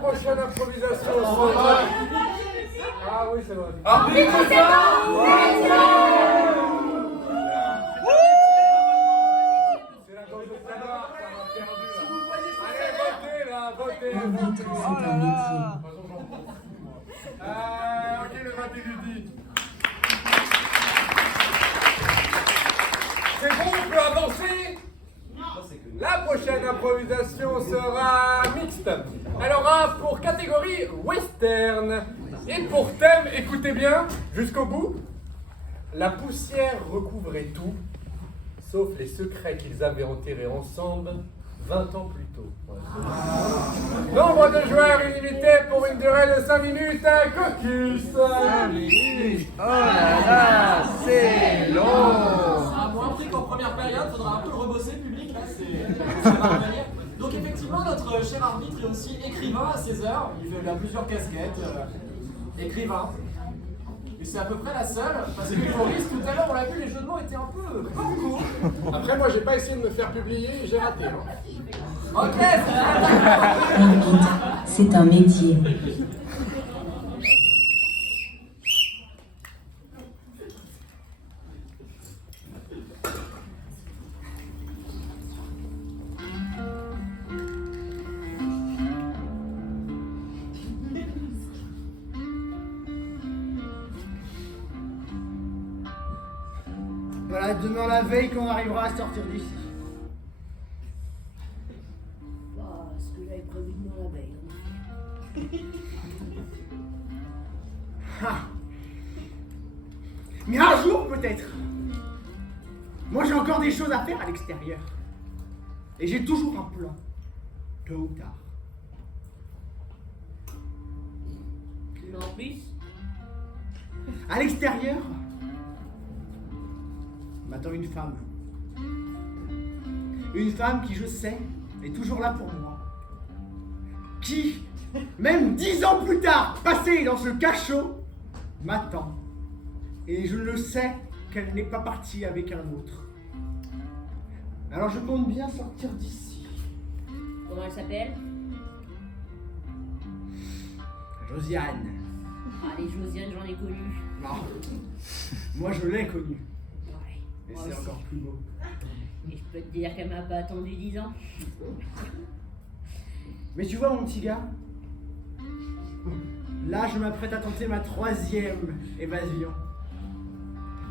prochaine improvisation sera... Ah oui, c'est vrai. Ah, mais c'est la cause de savoir qu'on a perdu là. Allez, votez là, votez. Oh là là. Ok, le vote est dit. C'est bon, on peut avancer? La prochaine improvisation sera mixte. Elle aura pour catégorie western. Et pour thème, écoutez bien, jusqu'au bout, la poussière recouvrait tout, sauf les secrets qu'ils avaient enterrés ensemble 20 ans plus tôt. Nombre de joueurs illimité pour une durée de 5 minutes, Caucus. 5 minutes. Oh là là, c'est long. Ça a moins pris qu'en première période, faudra un peu le rebosser, le public, là, c'est la manière. Donc effectivement, notre cher arbitre est aussi écrivain à 16h, il a plusieurs casquettes, écrivain. Et c'est à peu près la seule, parce que Maurice, tout à l'heure, on l'a vu, les jeux de mots étaient un peu pas beaucoup. Après, moi, j'ai pas essayé de me faire publier, j'ai raté. Ok, c'est Arbitre, c'est un métier. Voilà, demain la veille qu'on arrivera à sortir d'ici. Ce que j'avais prévu demain la veille. Ah. Mais un jour peut-être. Moi j'ai encore des choses à faire à l'extérieur. Et j'ai toujours un plan. Tôt ou tard. En plus, À l'extérieur m'attend une femme. Une femme qui, je sais, est toujours là pour moi. Qui, même 10 ans plus tard, passée dans ce cachot, m'attend. Et je le sais qu'elle n'est pas partie avec un autre. Alors je compte bien sortir d'ici. comment elle s'appelle? Josiane. Ah, les Josiane, j'en ai connu. Non. Moi je l'ai connue. Ouais. Et Moi c'est aussi. encore plus beau. Et je peux te dire qu'elle m'a pas attendu 10 ans. Mais tu vois mon petit gars, là je m'apprête à tenter ma 3e évasion.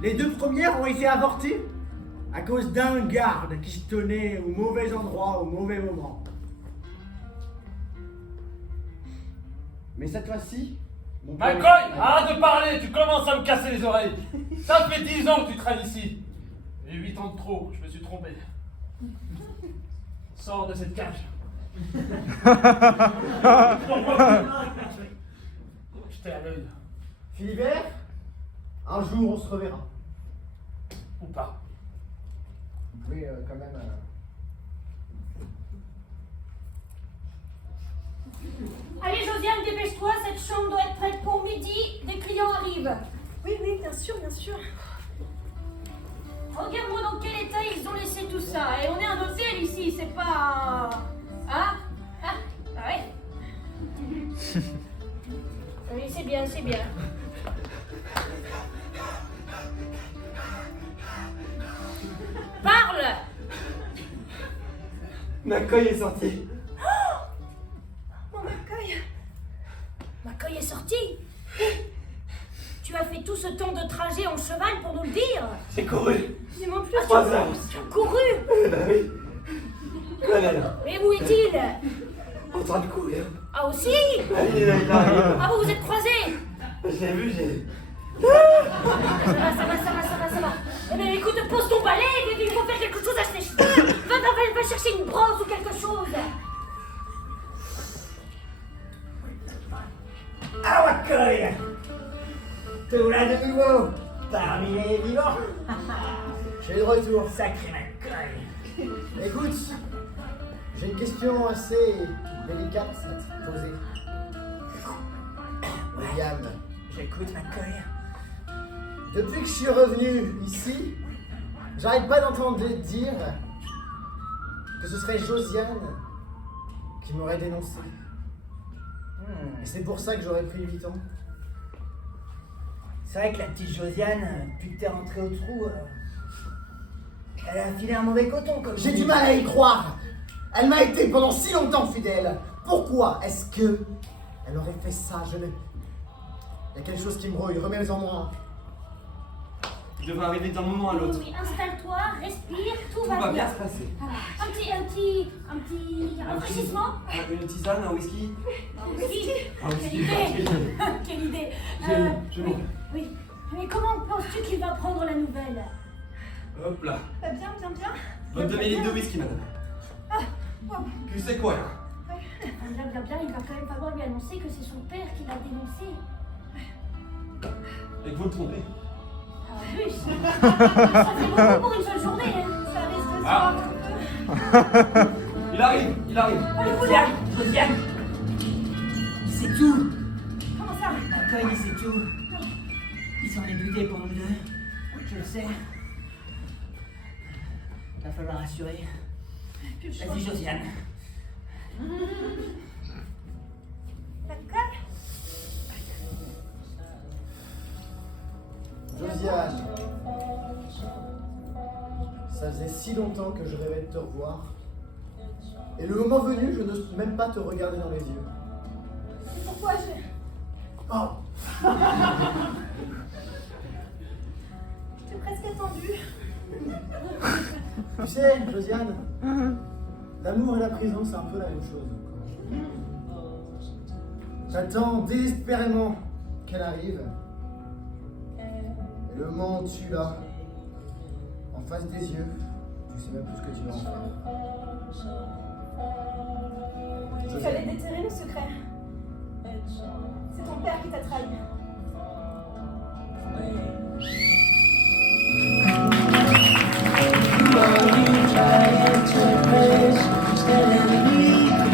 Les 2 premières ont été avortées à cause d'un garde qui se tenait au mauvais endroit au mauvais moment. Mais cette fois-ci, mon plan est- McCoy, arrête de parler, tu commences à me casser les oreilles. Ça fait 10 ans que tu traînes ici. J'ai 8 ans de trop, je me suis trompé. Sors de cette cage. J'étais à l'œil. Philibert, un jour on se reverra. Ou pas. Vous pouvez quand même... Allez Josiane, dépêche-toi, cette chambre doit être prête pour midi, des clients arrivent. Oui, bien sûr, bien sûr. Regarde-moi dans quel état ils ont laissé tout ça. Et on est un hôtel ici, c'est pas... Hein? Ah ouais. Oui, c'est bien, c'est bien. Parle! McCoy est sorti. Mon McCoy. McCoy est sorti. Tu as fait tout ce temps de trajet en cheval pour nous le dire? J'ai couru. Dis-moi plus. 3 heures. Tu as couru. Bah oui. Voilà, Et où est-il? en train de courir. Ah aussi? Il arrive. Ah vous vous êtes croisés? Je l'ai vu, j'ai... Ça va. Eh bien, écoute, pose ton balai, il faut faire quelque chose à ses cheveux. Va chercher une brosse ou quelque chose. Ah McCoy, te voilà de nouveau parmi les vivants. Je suis de retour, sacré McCoy. Écoute, j'ai une question assez délicate à te poser. William, j'écoute McCoy. Depuis que je suis revenu ici, j'arrête pas d'entendre dire que ce serait Josiane qui m'aurait dénoncé. Et c'est pour ça que j'aurais pris 8 ans. C'est vrai que la petite Josiane, depuis que t'es rentrée au trou, elle a filé un mauvais coton comme J'ai du mal à y croire. Elle m'a été pendant si longtemps fidèle. Pourquoi est-ce que elle aurait fait ça? Il y a quelque chose qui me brouille. Remets-en moi. Je devrais arriver d'un moment à l'autre. Oui, installe-toi, respire, tout, Tout va va bien. bien se passer. Un petit rafraîchissement. Une tisane, un whisky. Whisky. Un Quelle whisky. idée. Quelle idée. Je Oui, oui. Mais comment penses-tu qu'il va prendre la nouvelle? Hop là. Bah, bien, bien, bien. Votre demi-litre de whisky, madame. Puis c'est quoi, là? Bien, il va quand même falloir lui annoncer que c'est son père qui l'a dénoncé. Et que vous le trompez. Ah oui, ça fait beaucoup pour une seule journée. Hein. Ça risque de se Ah. voir un peu. Il arrive, il arrive. Josiane, Josiane, il sait tout. Comment ça? La cogne, il sait tout. Ils sont allés buter pour nous deux. Je le sais. Va falloir assurer. Vas-y, Josiane. La colle? Josiane, ça faisait si longtemps que je rêvais de te revoir. Et le moment venu, je n'ose même pas te regarder dans les yeux. C'est pourquoi je... Oh, Je t'ai presque attendue. tu sais, Josiane, l'amour et la prison, c'est un peu la même chose. J'attends désespérément qu'elle arrive. Et le moment où tu l'as, en face des yeux, tu sais même plus ce que tu vas en faire. Il fallait déterrer le secret. C'est ton père qui t'a trahi.